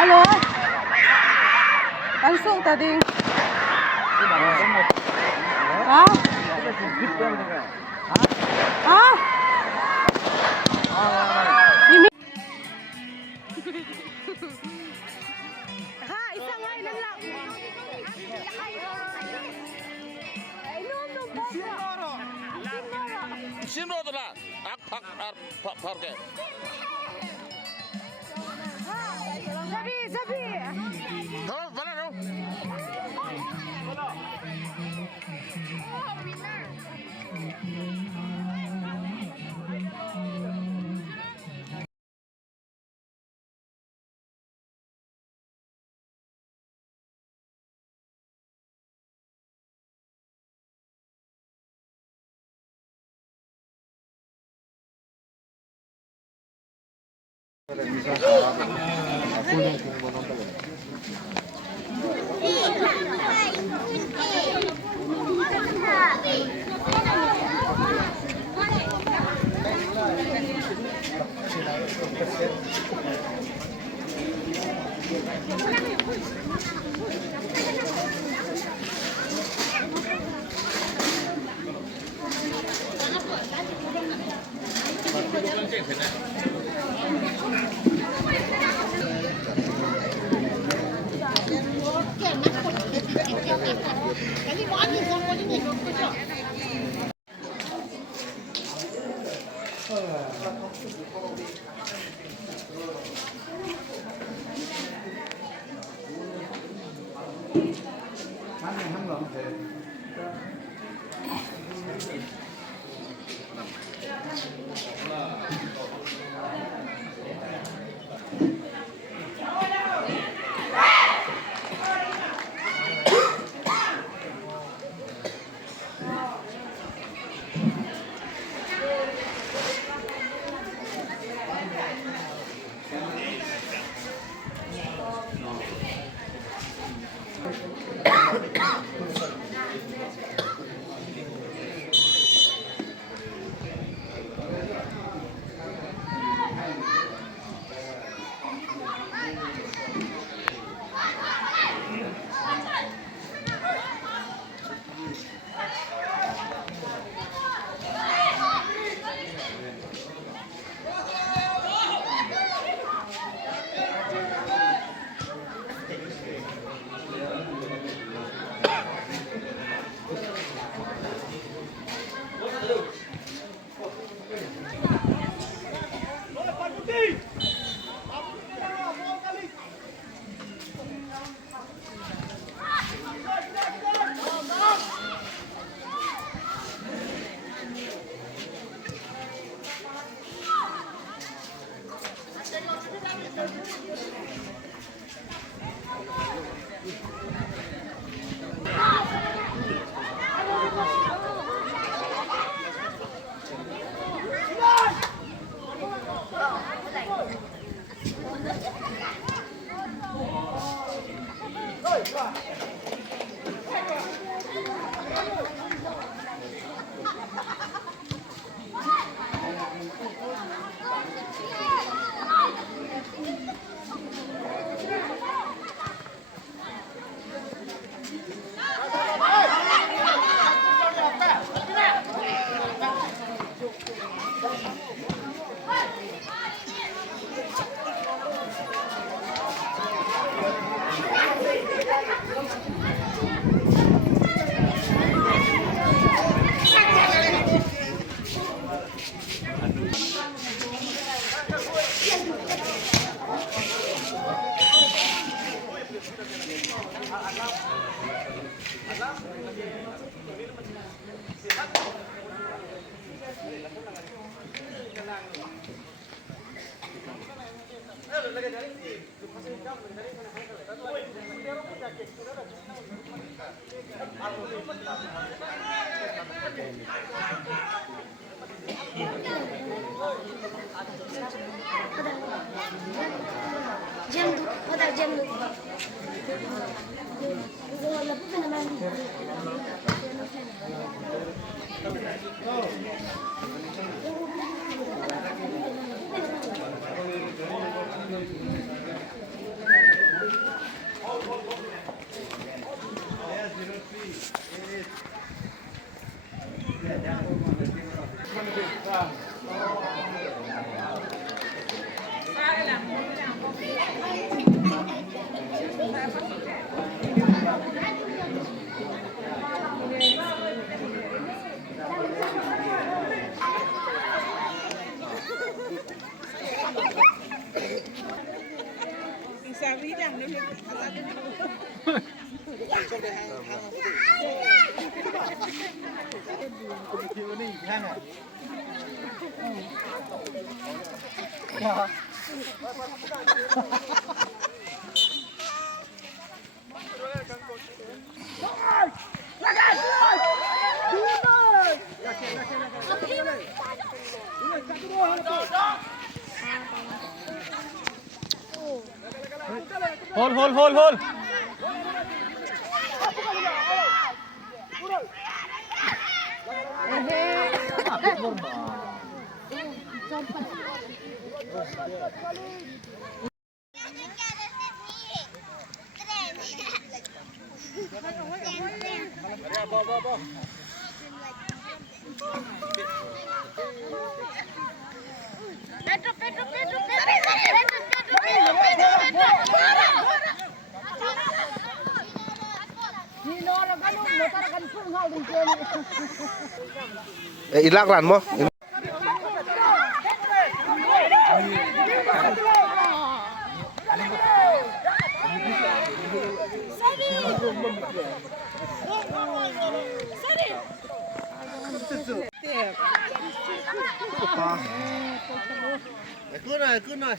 Alo. Langsung tadi. Hah? Hah? Ini. Ha, isang ay lang. 신호들아 악팍 Sabi. 더 빨라요. Jam tu, ada jam tu. Hold. Ilakran mo. Cứ nói.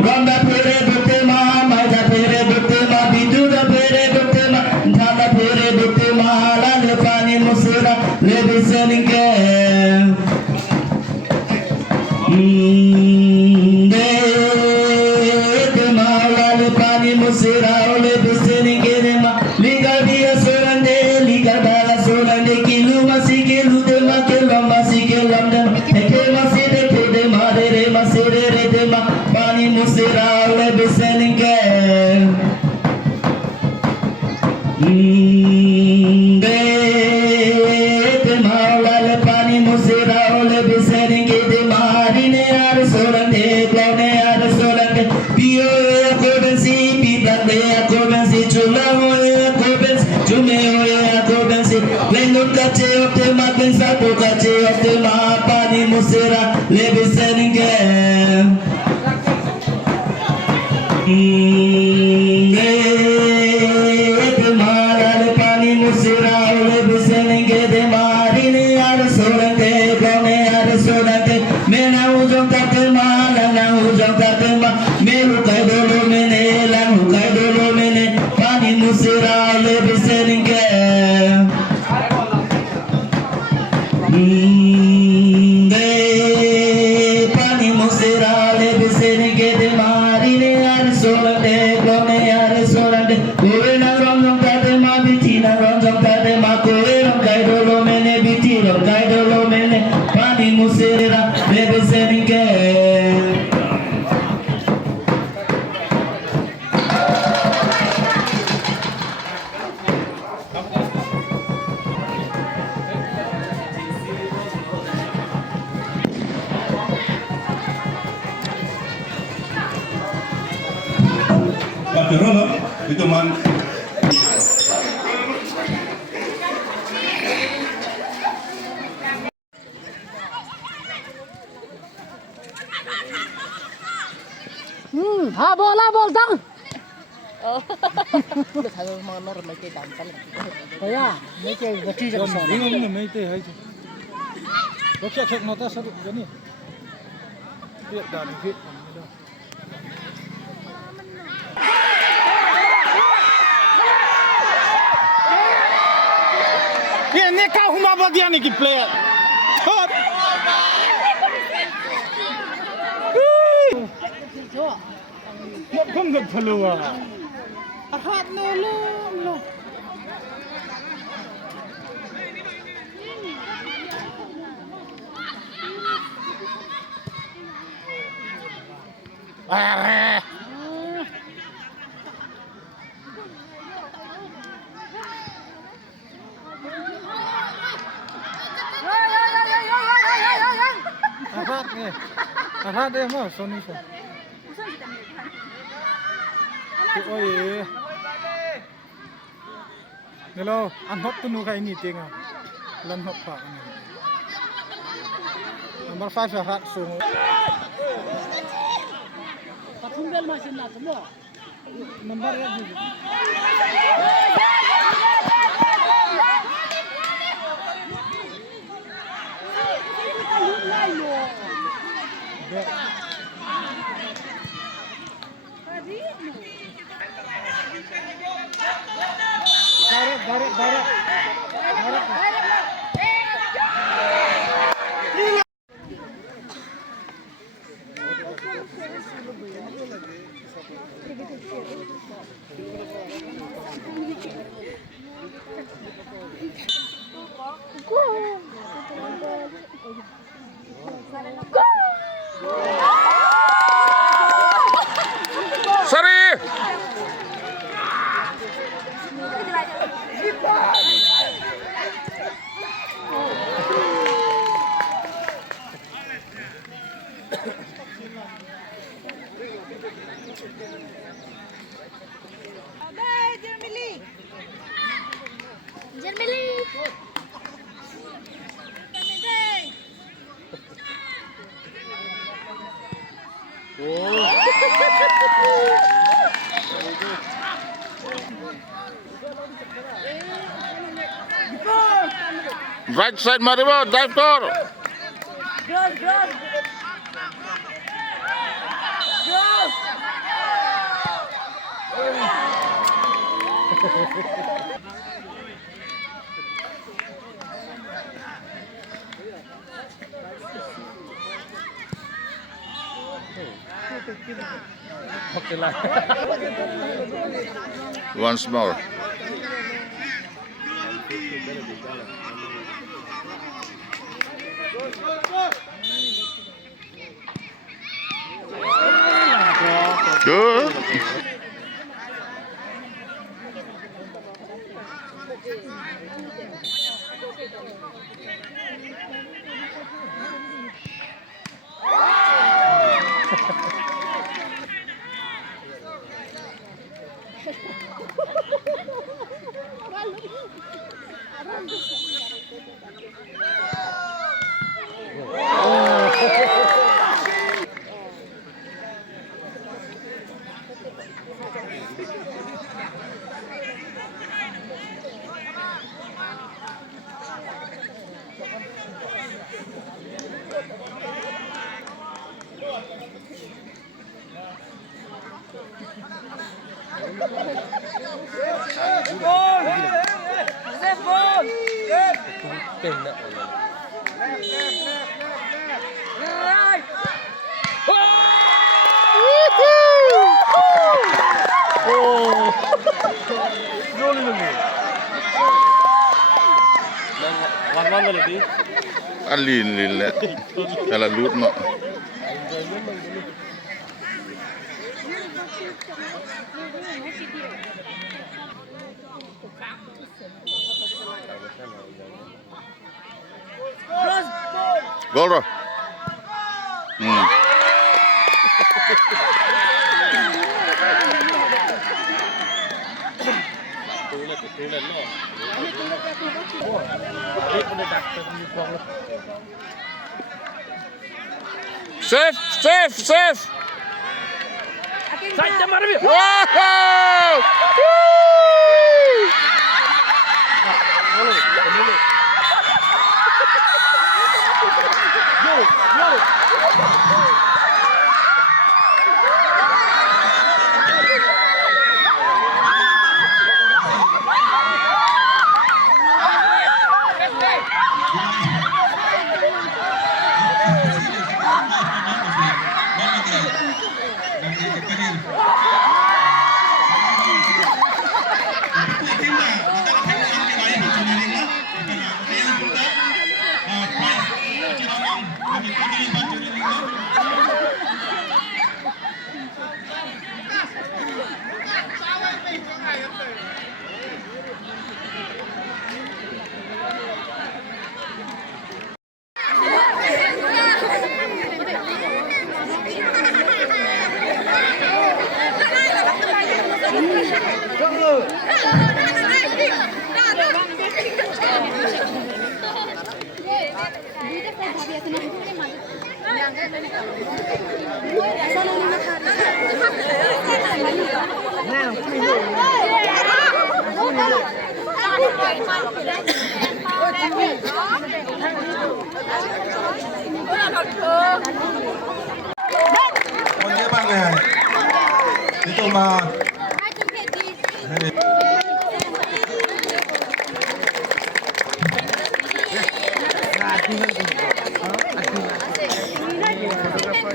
Ronda listening care. Pani musira ole listening care ma liga dia solande liga dala solande kilu masikilu de ma kelam masikelam de ke masire ke de mare re masire re de ma pani musira ole listening care. Pani musira ole listening ke de mari ne ar solande cloud ar solande pio akobensi pidande akobensi chulamoe akobens chumeoe akobensi lengon kache opte magben sato kache opte ma pani musira le listening ke. Pani musira ole listening ke de mari ne ar solande cloud ar solande mena ujong kate ma lana ujong kate ma melu kai dolo mene lanu kai dolo mene pani musira ole listening ke. Pani musira ole listening ke de mari ne ar solande cloud ar solande kore na ronjong kate ma biti na ronjong kate ma kore ron kai dolo mene biti ron kai dolo mene pani musira ole listening ke. Pakerola itu man Bol tang. Kaya, may kaya gati sa sana. Ingon na may te hay. Bakit check nota sa gani. Tiyak dan fit. Ini kau huma badia ni ki player. Thot. Không được follow à. Hát nè luôn. Hát em mà Sony sao? Ôi, hello, ăn hot tu nu kai ni tinga, lan hot pa. Number 5 sa hat so. Patunggal masin na semua. Number ya. Barat. Sari. Right side Maribo, dive tor. Gross. Once more. Good. Alin lille. Eller lut nå. Goal rồi. Safe, safe, safe. Wow! Con nhé bạn này. Tiếp tục mà.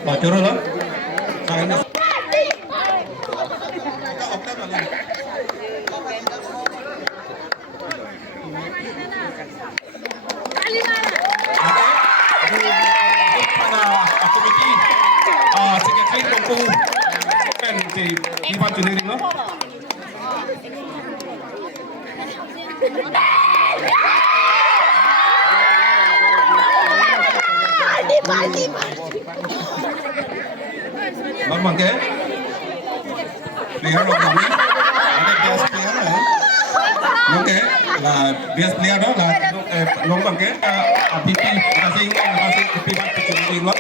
Bỏ chỗ đó. Sang đây. Secretary Kompu thì đi vào truyền hình đó. Vâng bằng kế. Player đồng ý. Đây best player này. Đúng kế là best player đó là đúng bằng kế. PP là gì? Là gì? PP bắt truyền hình đó.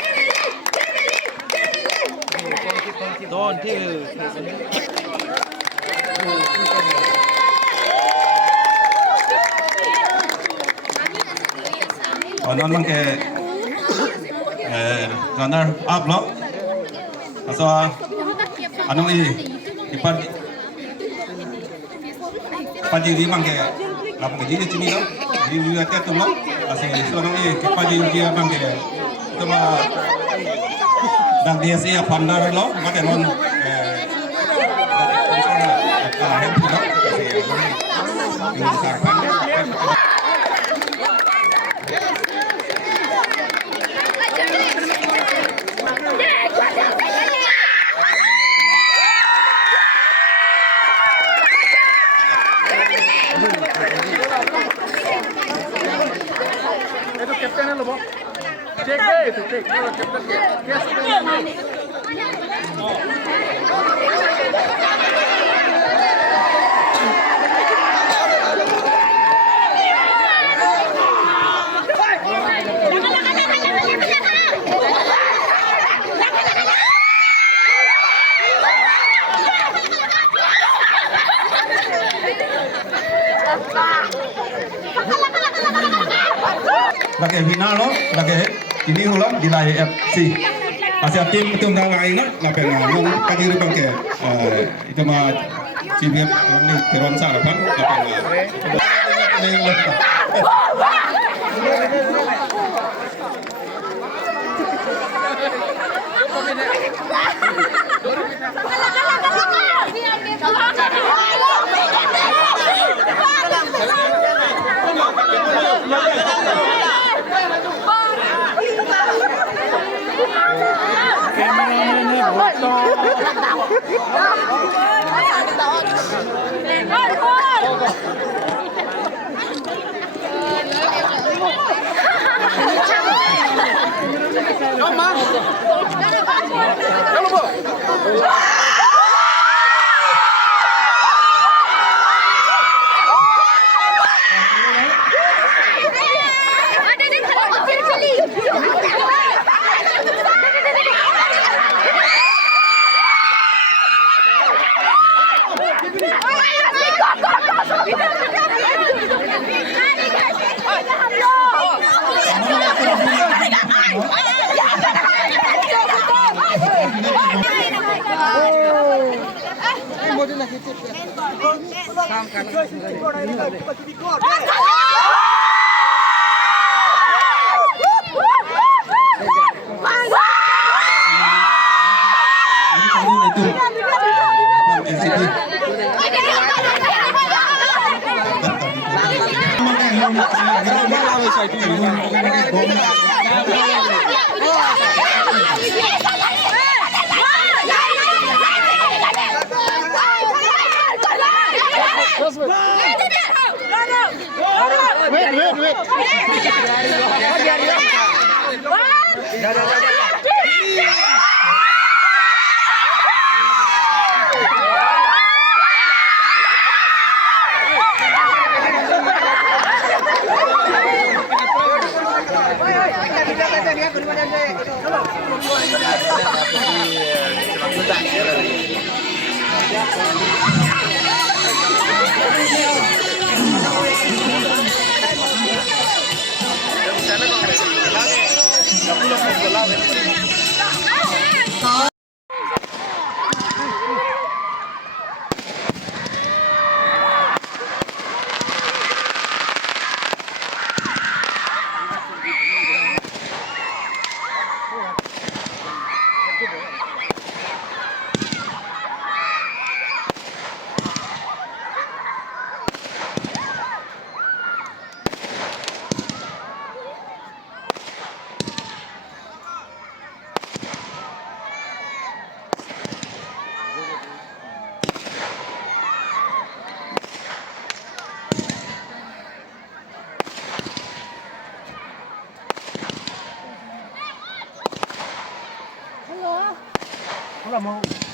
Donที่non bằng cái runner up đó. So anh nói thì pan gì bằng cái làm cái gì chứ mi đó, đi ra tết tụi nó, là sẽ so nói cái pan gì bằng cái tụi mà dan dia sih pandar lo mata non Itu kaptennya lo, Bang. Cek deh itu, cek. Kapten. Lagi final lo, lagi ini ulang Dillai FC. Asia tim itu nggak lain lah, lapang ngomong kali ini bangke itu mah cibir ini teron sarapan lapang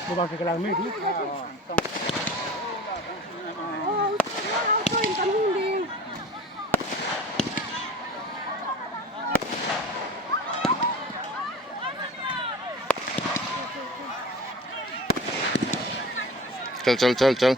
mau pakai kelang midi. चल चल चल चल